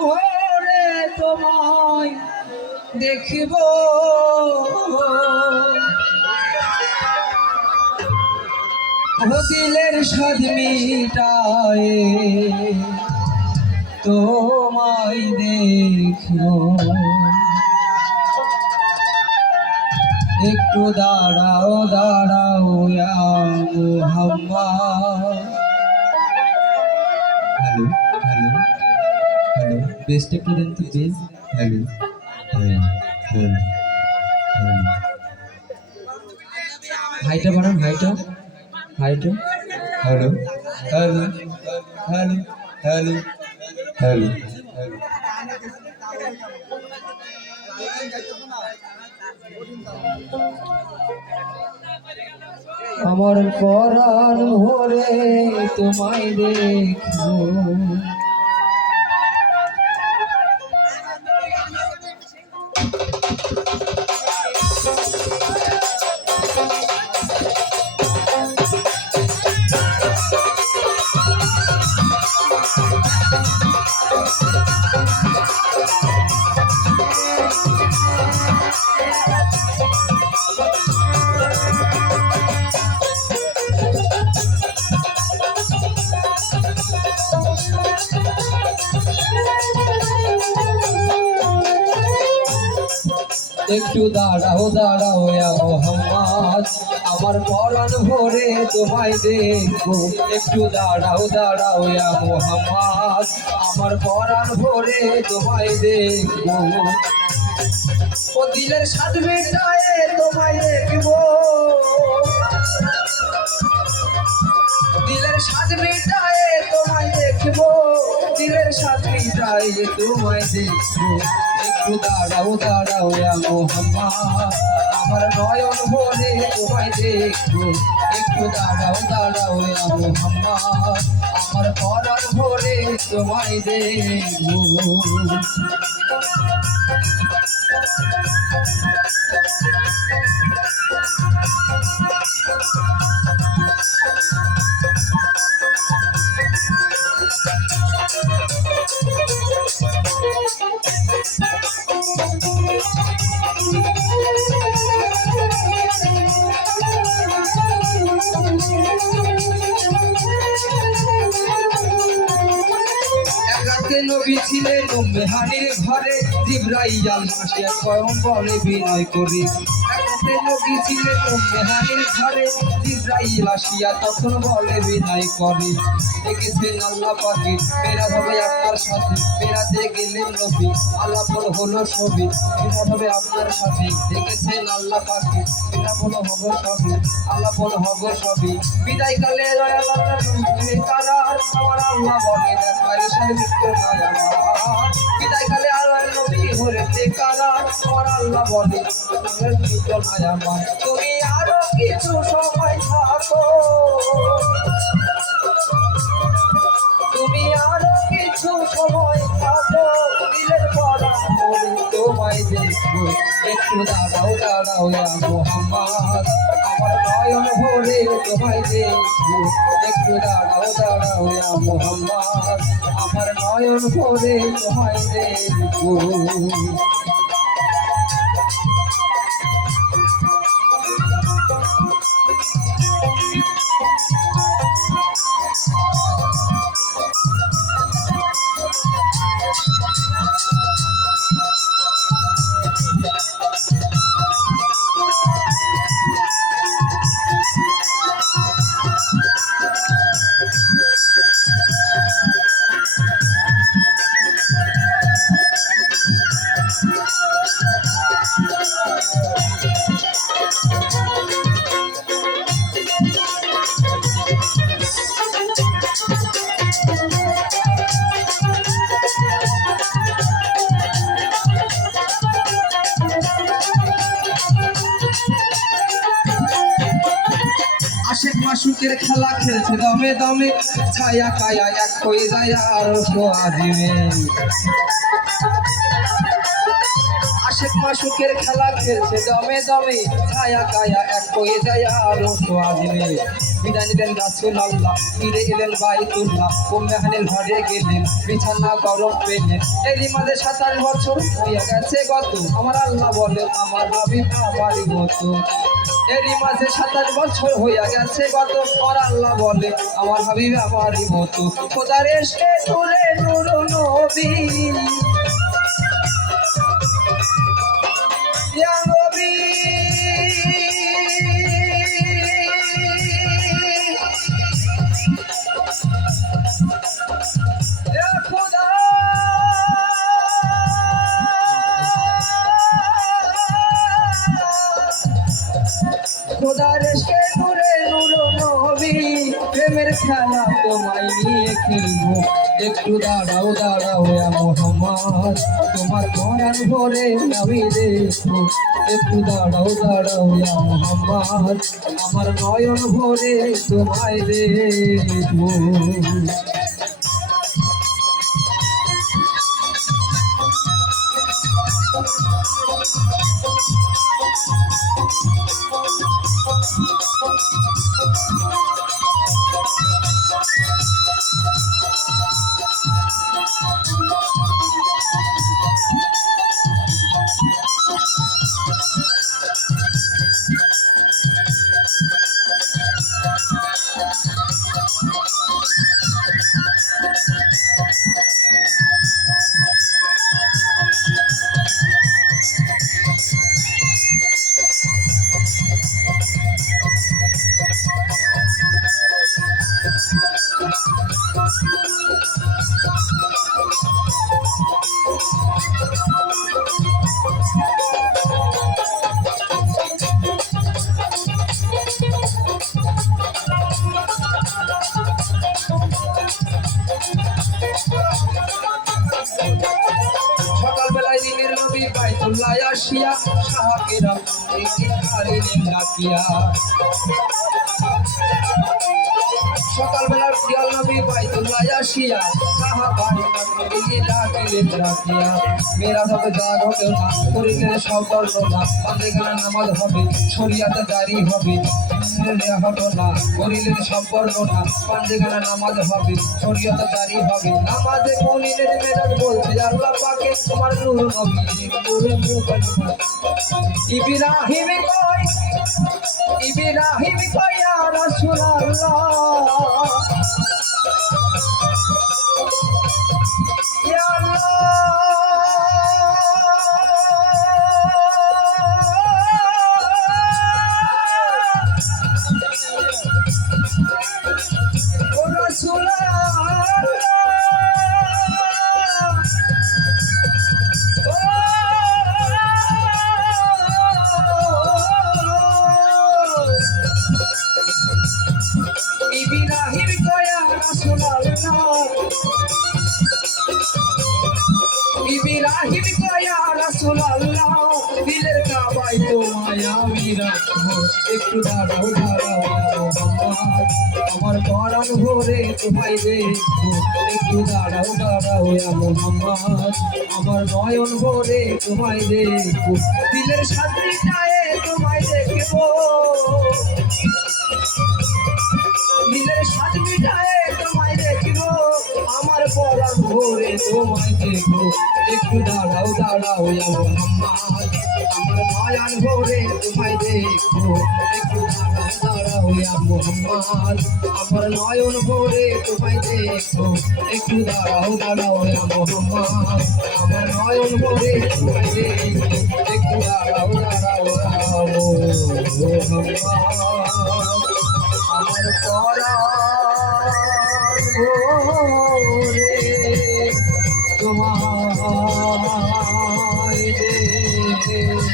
ভরে তোমায় দেখিব দিলের স্বাদ মিটায় তোমায় দেখিব একটু দাঁড়াও দাঁড়াও ইয়া মুহাম্মদ। হ্যালো হ্যালো হ্যালো বেস্ট একটু দেন তো বেস। হ্যালো হ্যালো হ্যালো হাইটা বাড়ান হাইটা হাইটা। Hello hello hello hello hello hello. আমার পরাণ ভরে তোমায় দেখো একটু দাঁড়াও দাঁড়াও ইয়া মুহাম্মদ আমার পরাণ ভরে তোমায় দেখবো একটু দাঁড়াও দাঁড়াও ইয়া মুহাম্মদ আমার পরাণ ভরে তোমায় দেখবো ও দিলের স্বাদ মেটায় তোমায় দেখবো দিলের স্বাদ মেটায় তোমায় দেখবো দিলের স্বাদ মেটায় তোমায় দেখবো একটু দাঁড়াও দাঁড়াও ইয়া মুহাম্মদ আমার নয়ন ভরে তোমায় দেখবো একটু দাঁড়াও দাঁড়াও ইয়া মুহাম্মদ আমার পরাণ ভরে তোমায় দেখবো। নবী ছিলেন উম্মে হানির ঘরে জিবরাইল আসিয়া স্বয়ং বলে বিনয় করে নবী ছিলেন উম্মে হানির ঘরে জিবরাইল আসিয়া তখন বলে বিনয় করে দেখেছেন আল্লাহ পাকে মেরাজ হবে আপনার সাথে মেরাজে গেলেন নবী আল্লাহ বল হলো ছবি মেরাজ হবে আপনার সাথে দেখেছেন আল্লাহ পাকে মেরাজ বল হবো সবই আল্লাহ বল হবো সবই বিদায় কালে কারা আমার আল্লাহ বলে দেখাই সার্বিক বিদায় কালে আল্লাহ নবী হরেতে কারা আমার আল্লাহ বলে তুমি আরো কিছু সময় থাকো তুমি আরো কিছু সময় থাকো দিলের পরা বলে তোমায় দেখবো একটু দাঁড়াও দাঁড়াও ইয়া মুহাম্মদ আমার নয়ন ভরে তোমায় দেখবো একটু দাঁড়াও দাঁড়াও ইয়া মুহাম্মদ আমার নয়ন ভরে তোমায় দেখবো। আশিকের খেলা খেলছে দমে দমে ছায়া কায়া এক হয়ে যায় আর সোয়াজিমে আশিক মাসুকের খেলা খেলছে দমে দমে ছায়া কায়া এক হয়ে যায় আর সোয়াজিমে বিদায় নিলেন রাসূলুল্লাহ ফিরে এলেন বাইতুল্লাহ উম্মেহানির ঘরে গেলেন বিছানা গরম পেলেন এরই মাঝে 27 বছর হয়ে গেছে গত আমার আল্লাহ বলে আমার হাবিব আমারই মতো এরই মাঝে 27 বছর হয়ে গেছে গত আমার আল্লাহ বলে আমার হাবিব আমারই মতো খোদার এসে নূরে নূর নবী ইয়া নবী খোদার এসে নূরে নূর নবী প্রেমের খেলা তোমায় নিয়ে খেলবো একটু দাঁড়াও দাঁড়াও মোহাম্মদ তোমার পরাণ ভরে আমি দেখবো একটু দাঁড়াও দাঁড়াও মোহাম্মদ আমার নয়ন ভরে তোমায় দেখবো সকালবেলায় দিনের নবী বাইতুল্লাহ আসিয়া সাহাবীরা খালিলেন ডাকিয়া সকালবেলার প্রিয় নবী বাইতুল্লাহ আসিয়া সাহাবারা ডাকিলেন ডাকিয়া মেয়েরা তবে যা ঘটনা করিলেন সব বর্ণনা পান্দেগানা নামাজ হবে শরিয়াতে জারি হবে ঘটনা করিলেন সব বর্ণনা পান্দেগানা নামাজ হবে শরিয়াতে জারি হবে নামাজে করিলেন মেরাজ বলছে আল্লাহ পাকে তোমার নূর নবী নূরে মুকাল্লিমা ইব্রাহিম কয় ইয়া রাসূলুল্লাহ ইয়া আল্লাহ ও রাসূলুল্লাহ ইব্রাহিম কয় ইয়া রাসূলুল্লাহ ইব্রাহিম কয় ইয়া রাসূলুল্লাহ দিলের কাবায় তোমায় আমি রাখবো একটু দাঁড়াও দাঁড়াও মোহাম্মদ আমার পরাণ ভরে তোমায় দেখবো একটু দাঁড়াও দাঁড়াও মোহাম্মদ আমার নয়ন ভরে তোমায় দেখবো দিলের সাথীটায় তোমায় দেখবো দিলের সাথীটায় তোমায় দেখবো আমার পরাণ ভরে তোমায় দেখবো একটু দাঁড়াও দাঁড়াও মোহাম্মদ আমার নয়ন ভরে তোমায় দেখবো একটু দাঁড়াও দাঁড়াও মোহাম্মদ আমার নয়ন ভরে তোমায় দেখবো একটু দাঁড়াও দাঁড়াও মোহাম্মদ আমার নয়ন ভরে তোমায় দেখবো একটু দাঁড়াও দাঁড়াও মোহাম্মদ আমার পরাণ ভরে তোমায় দেখবো